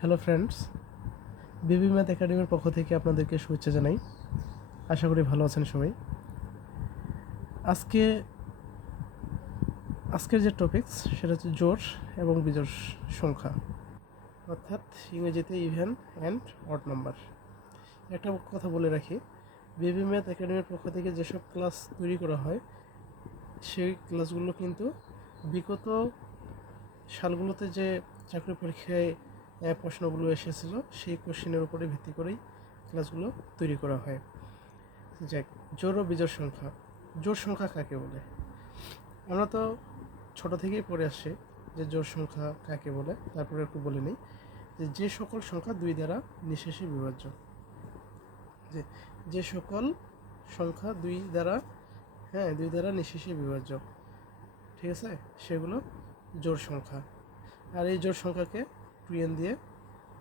Hello friends, বিবি math একাডেমির পক্ষ থেকে আপনাদেরকে শুভেচ্ছা জানাই। আশা করি ভালো আছেন সবাই। আজকের যে টপিকস সেটা হচ্ছে জোড় এবং বিজোড় সংখ্যা, অর্থাৎ ইংরেজিতে ইভেন অ্যান্ড অড নাম্বার। একটা কথা বলে রাখি, বিবি ম্যাথ একাডেমির পক্ষ থেকে যেসব ক্লাস তৈরি করা হয় সেই ক্লাসগুলো কিন্তু বিগত সালগুলোতে যে চাকরি পরীক্ষায় প্রশ্নগুলো এসেছিল সেই কোশ্চেনের উপরে ভিত্তি করেই ক্লাসগুলো তৈরি করা হয়। যাক, জোড় ও বিজোড় সংখ্যা। জোড় সংখ্যা কাকে বলে? আমরা তো ছোট থেকেই পড়ে আসছি যে জোড় সংখ্যা কাকে বলে। তারপরে একটু বলে নিই যে সকল সংখ্যা দুই দ্বারা নিঃশেষে বিভাজ্য। যে সকল সংখ্যা দুই দ্বারা নিঃশেষে বিভাজ্য, ঠিক আছে, সেগুলো জোড় সংখ্যা। আর এই জোড় সংখ্যাকে 2n দিয়ে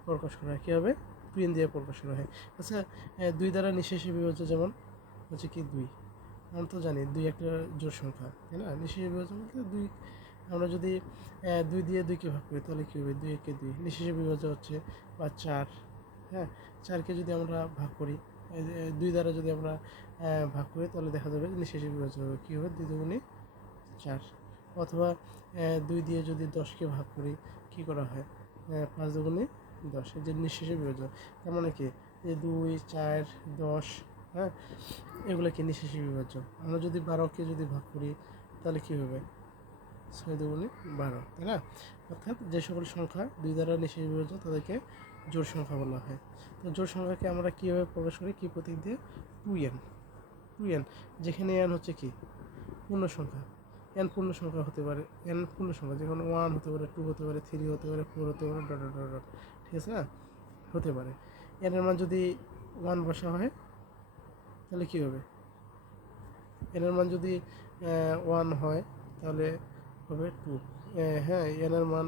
প্রকাশ করা হয়। কী হবে? 2n দিয়ে প্রকাশ করা হয়। আচ্ছা, দুই দ্বারা নিঃশেষে বিভাজ্য যেমন হচ্ছে কি 2। আমরা তো জানি 2 একটা জোড় সংখ্যা, তাই না? নিঃশেষে বিভাজ্য বলতে 2। আমরা যদি 2 দিয়ে 2কে ভাগ করি তাহলে কী হবে? 2 একে 2। নিঃশেষে বিভাজ্য হচ্ছে বা 4। হ্যাঁ, 4কে যদি আমরা ভাগ করি, 2 দ্বারা যদি আমরা ভাগ করি তাহলে দেখা যাবে নিঃশেষে বিভাজ্য হবে। কী হবে? 2 দুগুণে 4। অথবা 2 দিয়ে যদি 10কে ভাগ করি কী করা হয়? 5 দুগুণে 10, যে নিঃশেষে বিভাজ্য। তার মানে কি, যে 2, 4, 10, হ্যাঁ, এগুলো কি নিঃশেষে বিভাজ্য। আমরা যদি 12কে যদি ভাগ করি তাহলে কী হবে? 6 দুগুণে 12, তাই না? অর্থাৎ যে সকল সংখ্যা দুই দ্বারা নিঃশেষে বিভাজ্য তাদেরকে জোড় সংখ্যা বলা হয়। তো জোড় সংখ্যাকে আমরা কীভাবে প্রকাশ করি? কী প্রতীক দিয়ে? 2n, যেখানে n হচ্ছে কি পূর্ণ সংখ্যা। n পূর্ণ সংখ্যা হতে পারে, n পূর্ণ সংখ্যা যেমন 1 হতে পারে, 2 হতে পারে, 3 হতে পারে, 4 হতে পারে, ডট ডট ডট ডট, ঠিক আছে না? হতে পারে। n এর মান যদি 1 বসা হয় তাহলে কী হবে? n এর মান যদি 1 হয় তাহলে হবে 2। হ্যাঁ, n এর মান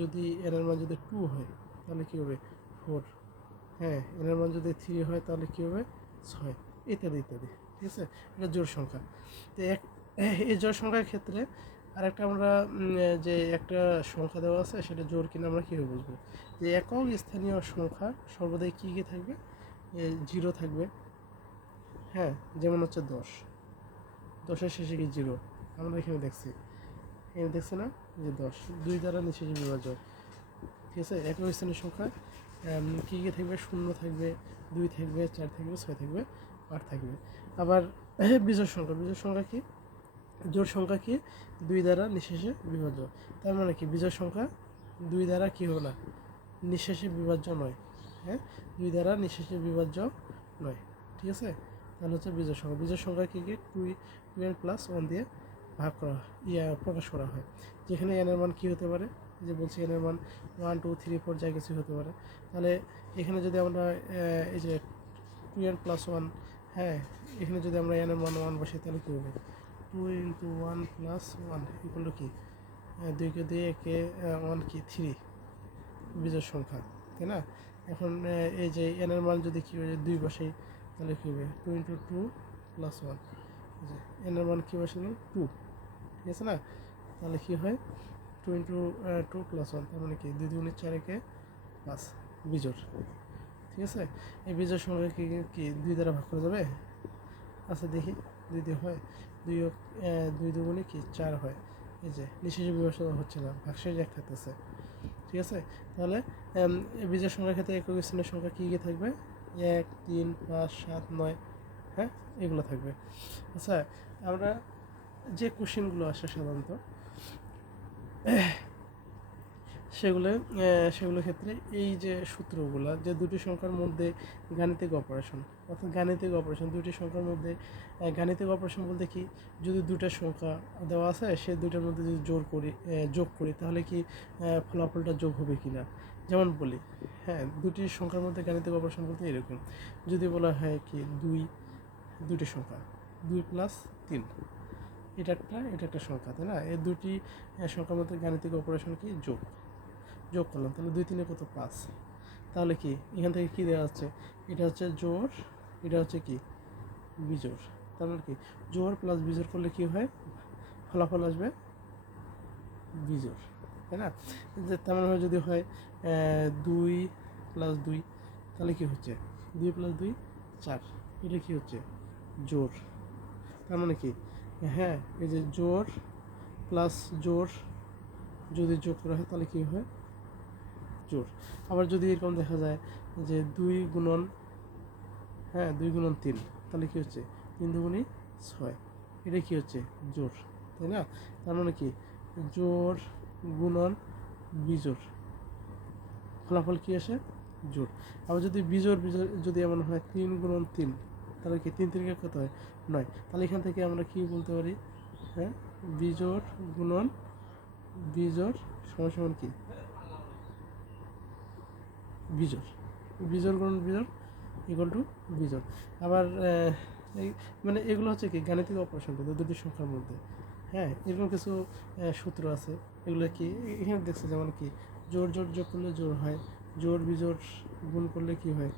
যদি 2 হয় তাহলে কী হবে? 4। হ্যাঁ, n এর মান যদি 3 হয় তাহলে কী হবে? 6, ইত্যাদি ইত্যাদি, ঠিক আছে? এটা জোড় সংখ্যা। তো এই জোড় সংখ্যার ক্ষেত্রে আরেকটা আমরা যে একটা সংখ্যা দেওয়া আছে সেটা জোড় কিনা আমরা কীভাবে বুঝবো? যে একক স্থানীয় সংখ্যা সর্বদাই কী থাকবে? 0 থাকবে। হ্যাঁ, যেমন হচ্ছে 10 শেষে কি 0? আমরা এখানে দেখছি না যে 10 2 দ্বারা নিঃশেষে বিভাজ্য, ঠিক আছে? একক স্থানীয় সংখ্যা কী থাকবে? 0 থাকবে, 2 থাকবে, 4 থাকবে, 6 থাকবে, 8 থাকবে। আবার বিজোড় সংখ্যা কি? জোড় সংখ্যা কি? 2 দ্বারা নিঃশেষে বিভাজ্য। তার মানে কি, বিজোড় সংখ্যা 2 দ্বারা কী হবে না? নিঃশেষে বিভাজ্য নয়। হ্যাঁ, 2 দ্বারা নিঃশেষে বিভাজ্য নয়, ঠিক আছে? তাহলে হচ্ছে বিজোড় সংখ্যা। বিজোড় সংখ্যা কি? 2n প্লাস 1 দিয়ে ভাগ করা প্রকাশ করা হয়। যেখানে n এর মান কী হতে পারে? যে বলছি n এর মান 1, 2, 3, 4 যা কিছু হতে পারে। তাহলে এখানে যদি আমরা এই যে 2n প্লাস 1, হ্যাঁ, এখানে যদি আমরা n এর মান 1 বসাই তাহলে কী হবে? 2 × 1 + 1 = কি? 2কে 2 একে 1 কি 3, বিজোড় সংখ্যা, তাই না? এখন এই যে n এর মান যদি কী হয় 2 বসাই তাহলে কী হবে? 2 × 2 + 1, যে n এর মান কী বসালাম? 2, ঠিক আছে না? তাহলে কী হয়? 2 × 2 + 1, তার মানে কি 2 দুগুণে 4 একে 5, বিজোড়, ঠিক আছে? এই বিজোড় সংখ্যা কি 2 দ্বারা ভাগ করা যাবে? আচ্ছা দেখি, 2 দিয়ে হয়? 2 দুগুণে কি 4 হয়। এই যে নিঃশেষে বিভাজ্য হচ্ছে না, ভাগশেষ 1 থাকতেছে, ঠিক আছে? তাহলে বিজোড় সংখ্যার ক্ষেত্রে একক স্থানীয় সংখ্যা কী থাকবে? 1, 3, 5, 7, 9, হ্যাঁ, এগুলো থাকবে। আচ্ছা, আমরা যে কোশ্চেনগুলো আসে সাধারণত সেগুলোর ক্ষেত্রে এই যে সূত্রগুলো, যে দুটি সংখ্যার মধ্যে গাণিতিক অপারেশন, অর্থাৎ গাণিতিক অপারেশন দুটি সংখ্যার মধ্যে, গাণিতিক অপারেশন বলতে কি, যদি দুটো সংখ্যা দেওয়া আছে সে দুটোর মধ্যে যদি যোগ করি তাহলে কি ফলাফলটা যোগ হবে কি না। যেমন বলি, হ্যাঁ, দুটি সংখ্যার মধ্যে গাণিতিক অপারেশন বলতে এরকম, যদি বলা হয় কি দুটি সংখ্যা 2 + 3, এটা একটা সংখ্যা, তাই না? এই দুটি সংখ্যার মধ্যে গাণিতিক অপারেশন কি? যোগ করলাম, তাহলে 2 3 কত? 5। তাহলে কি এখান থেকে কী দেওয়া হচ্ছে? এটা হচ্ছে জোড়, এটা হচ্ছে কি বিজোড়। তার মানে কি জোড় প্লাস বিজোড় করলে কি হয়? ফলাফল আসবে বিজোড়, তাই না? যে তেমনভাবে যদি হয় 2 + 2, তাহলে কি হচ্ছে 2 + 2 4, এটা কি হচ্ছে জোর। তার মানে কি, হ্যাঁ, এই যে জোর প্লাস জোর যদি যোগ করা হয় তাহলে কি হয় জোর। আবার যদি এরকম দেখা যায় যে 2 গুণন, হ্যাঁ 2 গুণন 3, তাহলে কি হচ্ছে 3 দুগুণে 6, এটা কি হচ্ছে জোর, তাই না? তার মানে কি জোর গুণন বিজোড়, ফলাফল কি আসে জোর। আবার যদি বিজোড় বিজোড় যদি এমন হয় 3 গুণন 3, তাহলে কি 3 3 কত হয় 9, তাহলে এখান থেকে আমরা কি বলতে পারি, হ্যাঁ বিজোড় গুণন বিজোড় সমান সমান কি বিজোড়, বিজোড় গুণন বিজোড় ইকুয়াল টু বিজোড়। আবার এই মানে এগুলো হচ্ছে কি গাণিতিক অপারেশন কিন্তু দুটি সংখ্যার মধ্যে, হ্যাঁ এরকম কিছু সূত্র আছে। এগুলো কি এখানে দেখছে যেমন কি জোড় জোড় যোগ করলে জোড় হয়, জোড় বিজোড় গুণ করলে কি হয়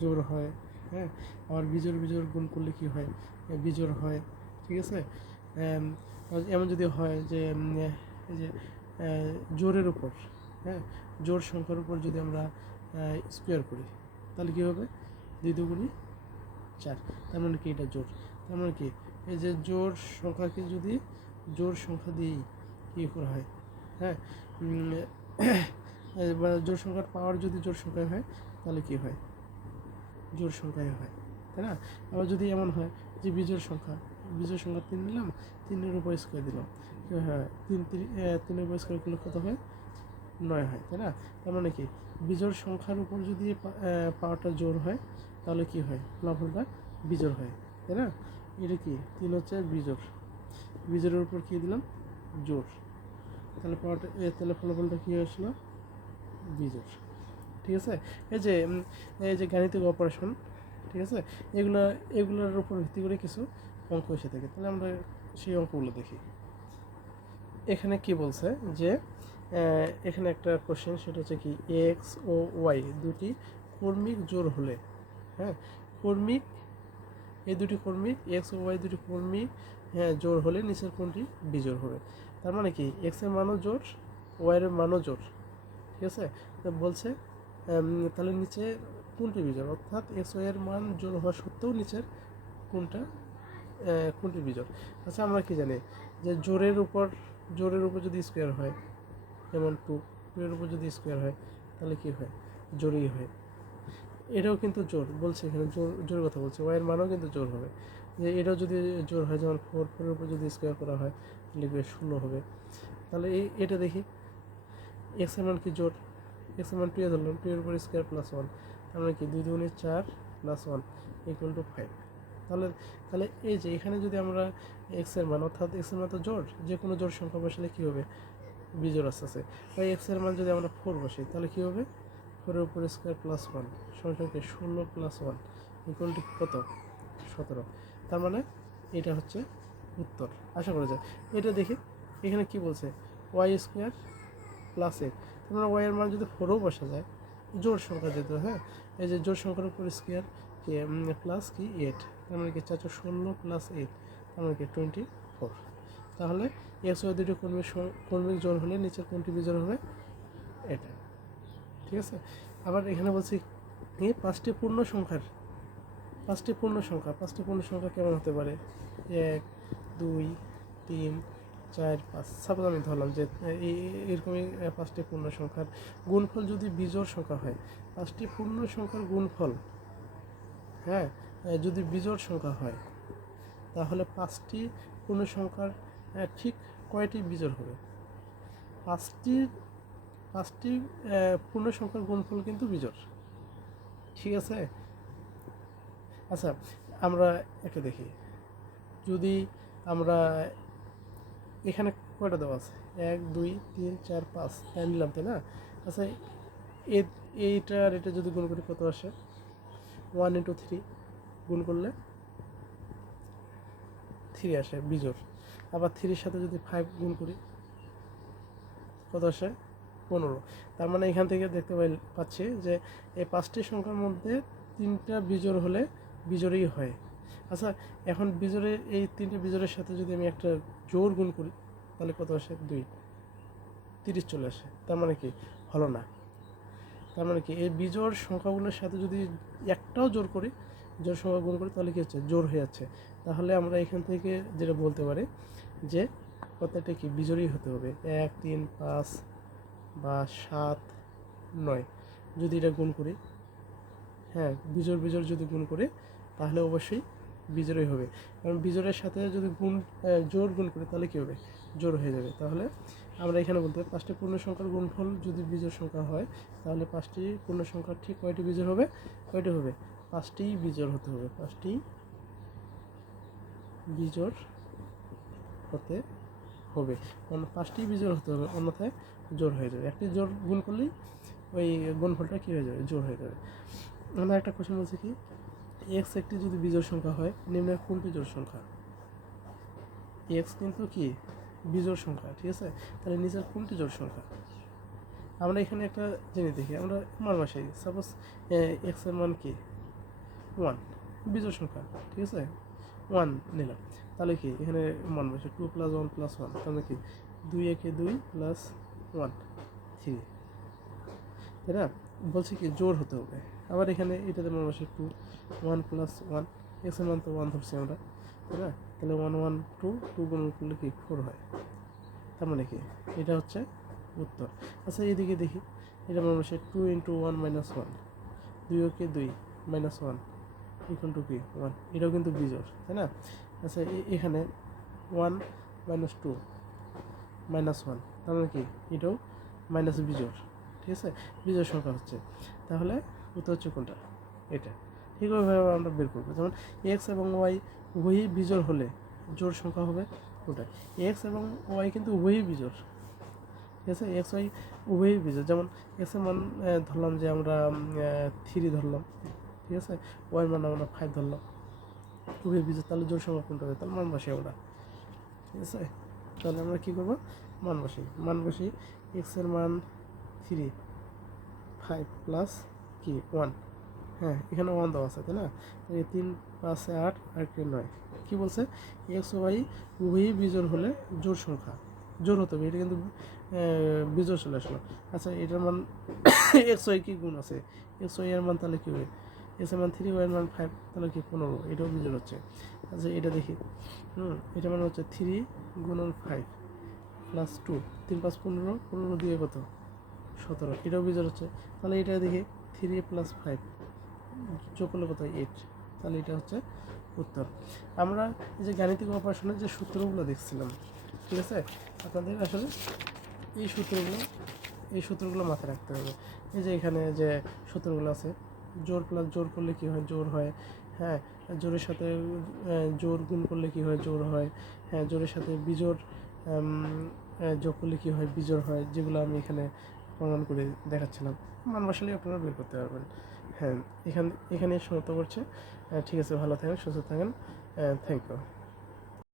জোড় হয়, হ্যাঁ আবার বিজোড় বিজোড় গুণ করলে কি হয় বিজোড় হয়, ঠিক আছে। এমন যদি হয় যে এই যে জোড়ের উপর, হ্যাঁ জোড় সংখ্যার উপর যদি আমরা স্কোয়ার করি তাহলে কী হবে 2 দুগুণে 4, তার মানে কি এটা জোড়। তার মানে কি এই যে জোড় সংখ্যাকে যদি জোড় সংখ্যা দিয়েই কী করা হয়, হ্যাঁ জোড় সংখ্যার পাওয়ার যদি জোড় সংখ্যায় হয় তাহলে কি হয় জোড় সংখ্যায় হয়, তাই না? আবার যদি এমন হয় যে বিজোড় সংখ্যা 3 নিলাম, 3-এর উপর স্কোয়ার দিলাম, হ্যাঁ 3-3-এর উপর স্কোয়ার করলে কত হয় 9 হয়, তাই না? তার মানে কি বিজোড় সংখ্যার উপর যদি পাওয়ারটা জোড় হয় তাহলে কি হয় ফলাফলটা বিজোড় হয়, তাই না? এটা কি 3 হচ্ছে বিজোড়, বিজোড়ের উপর কী দিলাম জোড়, তাহলে পাওয়ারটা তাহলে ফলাফলটা কী আসলো বিজোড়, ঠিক আছে। এই যে গাণিতিক অপারেশন, ঠিক আছে, এগুলোর উপর ভিত্তি করে কিছু অঙ্ক এসে থাকে। তাহলে আমরা সেই অঙ্কগুলো দেখি। এখানে কি বলছে যে এখানে একটা কোশ্চেন, সেটা হচ্ছে কি এক্স ও ওয়াই দুটি কর্মিক জোড় হলে, হ্যাঁ কর্মিক, এই দুটি কর্মিক এক্স ও ওয়াই দুটি কর্মিক জোড় হলে নিচের কোনটি বিজোড় হবে। তার মানে কি এক্সের মানও জোড়, ওয়াইয়ের মানও জোড়, ঠিক আছে। তো বলছে তাহলে নিচে কোনটি বিজোড়, অর্থাৎ এক্স ওয়াই এর মান জোড় হওয়া সত্ত্বেও নিচের কোনটি বিজোড়। আচ্ছা আমরা কি জানি যে জোড়ের উপর যদি স্কোয়ার হয়, যেমন 2 এর উপর যদি স্কোয়ার হয় তাহলে কি হয় জোড়ই হয়। এটাও কিন্তু জোড় বলছে, এখানে জোর কথা বলছে, ওয়াইয়ের মানও কিন্তু জোড় হবে। যে এটাও যদি জোড় হয়, যেমন 4 এর উপর যদি স্কোয়ার করা হয় লিখবে 0 হবে। তাহলে এটা দেখি এক্স এর মান কি জোড়, এক্স এর মান 2 ধরলাম, 2 এর উপর স্কোয়ার প্লাস 1, তার মানে কি 2 দুগুণে 4 প্লাস 1 ইকুয়াল টু 5। তাহলে এই যে এখানে যদি আমরা এক্স এর মান, অর্থাৎ এক্স এর মান তো জোড়, যে কোনো জোড় সংখ্যা বসালে কী হবে বিজোড় আসতেছে, তাই এক্স এর মান যদি আমরা 4 বসি তাহলে কী হবে 4 এর উপর স্কোয়ার প্লাস 1 সংখ্যাকে 16 প্লাস 1 ইকুয়াল টু কত 17। তার মানে এটা হচ্ছে উত্তর, আশা করা যায়। এটা দেখি এখানে কি বলছে ওয়াই স্কোয়ার প্লাস 8, তার মানে ওয়াই এর মান যদি 4ও বসা যায়, জোড় সংখ্যা যেহেতু, হ্যাঁ এই যে জোড় সংখ্যার উপর স্কোয়ার প্লাস কি 8, তার মানে কি 16 প্লাস 8, তার মানে কি 24। তাহলে এক্স ওয়াই দুটি কর্মিক জোড় হলে নিচের কোনটি বিজোড় হবে এটা, ঠিক আছে। আবার এখানে বলছি কি পাঁচটি পূর্ণ সংখ্যা কেমন হতে পারে 1 2 3 4 5। সাপোজ আমি ধরলাম যে এরকমই 5টি পূর্ণ সংখ্যার গুণফল যদি বিজোড় সংখ্যা হয়, 5টি পূর্ণ সংখ্যার গুণফল, হ্যাঁ যদি বিজোড় সংখ্যা হয় তাহলে 5টি পূর্ণ সংখ্যার ঠিক কয়টি বিজোড় হবে। 5টি পূর্ণ সংখ্যার গুণফল কিন্তু বিজোড়, ঠিক আছে। আচ্ছা আমরা একটা দেখি, যদি আমরা এখানে কয়টা দেওয়া আছে 1 2 3 4 5 নিলাম, তাই না? আচ্ছা এইটা আর এটা যদি গুণ করি কত আসে 1 × 3 গুণ করলে 3 আসে বিজোড়। আবার 3-এর সাথে যদি 5 গুণ করি কত আসে 15। তার মানে এখান থেকে দেখতে পাচ্ছি যে এই 5টি সংখ্যার মধ্যে 3টা বিজোড় হলে বিজোড়ই হয়। আচ্ছা এখন বিজোড়ের এই 3টে বিজোড়ের সাথে যদি আমি একটা জোড় গুণ করি তাহলে কত আসে 2, 30 চলে আসে, তার মানে কি হলো না। তার মানে কি এই বিজোড় সংখ্যাগুলোর সাথে যদি একটাও জোর করি, জোড় সংখ্যা গুণ করি, তাহলে কি হচ্ছে, জোর হয়ে যাচ্ছে। তাহলে আমরা এখান থেকে যেটা বলতে পারি যে প্রত্যেকটা কি বিজোড়ই হতে হবে, 1, 3, 5 বা 7, 9 যদি এটা গুণ করি, হ্যাঁ বিজোড় বিজোড় যদি গুণ করি তাহলে অবশ্যই বিজোড়ই হবে। কারণ বিজোড়ের সাথে যদি জোর গুণ করি তাহলে কী হবে, জোর হয়ে যাবে। তাহলে আমরা এখানে বলতে পারি 5টি পূর্ণ সংখ্যার গুণফল যদি বিজোড় সংখ্যা হয়, তাহলে 5টি পূর্ণ সংখ্যার ঠিক কয়টি বিজোড় হবে, কয়টি হবে, 5টিই বিজোড় হতে হবে, 5টি বিজোড় হতে হবে, 5টি বিজোড় হতে হবে, অন্যথায় জোর হয়ে যাবে। একটি জোর গুণ করলেই ওই গুণফলটা কী হয়ে যাবে, জোর হয়ে যাবে। আমরা একটা কোশ্চেন বলছি কি, এক্স একটি যদি বিজোড় সংখ্যা হয়, নিম্নের কোনটি জোড় সংখ্যা? এক্স কিন্তু কি বিজোড় সংখ্যা, ঠিক আছে, তাহলে নিচের কোনটি জোড় সংখ্যা? আমরা এখানে একটা জিনিস দেখি, আমরা মান বসাই। সাপোজ এক্স এর মান কি 1, বিজোড় সংখ্যা, ঠিক আছে, 1 নিলাম। তাহলে কি এখানে মান বসে 2 + 1 + 1, তাহলে কি 2 একে 2 + 1 3, তাই না? বলছি কি জোর হতে হবে। আবার এখানে এটাতে মান বসে 2 1 + 1, এক্স এর মান তো 1 ধরছি আমরা, তাই না? তাহলে 1 1 2 2 গুণ করলে কি 4 হয়। তার মানে কি এটা হচ্ছে উত্তর। আচ্ছা এদিকে দেখি, এটা মান বসে 2 × 1 - 1, 2 একে 2 - 1 = কি 1, এটাও কিন্তু বিজোড়, তাই না? আচ্ছা এখানে 1 - 2 - 1, তার মানে কি এটাও মাইনাস বিজোড়, ঠিক আছে, বিজোড় সংখ্যা হচ্ছে। তাহলে উত্তর হচ্ছে কোনটা, এটা। ঠিকভাবে আমরা বের করবো। যেমন এক্স এবং ওয়াই উভয়ই বিজোড় হলে জোড় সংখ্যা হবে কোনটা? এক্স এবং ওয়াই কিন্তু উভয়ই বিজোড়, ঠিক আছে, এক্স ওয়াই উভয়ই বিজোড়। যেমন এক্সের মান ধরলাম যে আমরা 3 ধরলাম, ঠিক আছে, ওয়াই মান আমরা 5 ধরলাম, উভয় বিজোড়, তাহলে জোড় সংখ্যা কোনটা হবে? তাহলে মান বসি আমরা, ঠিক আছে। তাহলে আমরা কী করবো, মান বসি এক্সের মান 3, 5 প্লাস কি 1, হ্যাঁ এখানে 1 দেওয়া আছে, তাই না? 3 5 8 আর 9, কী বলছে, এক্স ওয়াই উভয়ই বিজোড় হলে জোড় সংখ্যা, জোড় হতে হবে, এটা কিন্তু বিজোড় চলে আসলো। আচ্ছা এটার মান এক্স ওয়াই কি গুণ আছে, এক্স ওয়াই এর মান তাহলে কী হবে, এক্স এর মান 3, ওয়াই এর মান 5, তাহলে কি 15, এটাও বিজোড় হচ্ছে। আচ্ছা এটা দেখি, এটা মানে হচ্ছে 3 × 5 + 2, 3 5 15, 15 দিয়ে কত 17, এটাও বিজোড় হচ্ছে। তাহলে এটা দেখি 3 + 5 যোগ করলে কত 8, তাহলে এটা হচ্ছে উত্তর। আমরা এই যে গাণিতিক অপারেশনের যে সূত্রগুলো দেখছিলাম, ঠিক আছে, আপনাদের আসলে এই সূত্রগুলো মাথায় রাখতে হবে। এই যে এখানে যে সূত্রগুলো আছে, জোর প্লাস জোর করলে কী হয়, জোর হয়, হ্যাঁ জোরের সাথে জোর গুণ করলে কী হয়, জোর হয়, হ্যাঁ জোরের সাথে বিজোড় যোগ করলে কী হয়, বিজোড় হয়, যেগুলো আমি এখানে প্রমাণ করে দেখাচ্ছিলাম। মান বসালে আপনারা বের করতে পারবেন। হ্যাঁ এখানে সমাপ্ত করছে। ঠিক আছে, ভালো থাকেন, সুস্থ থাকেন, থ্যাংক ইউ।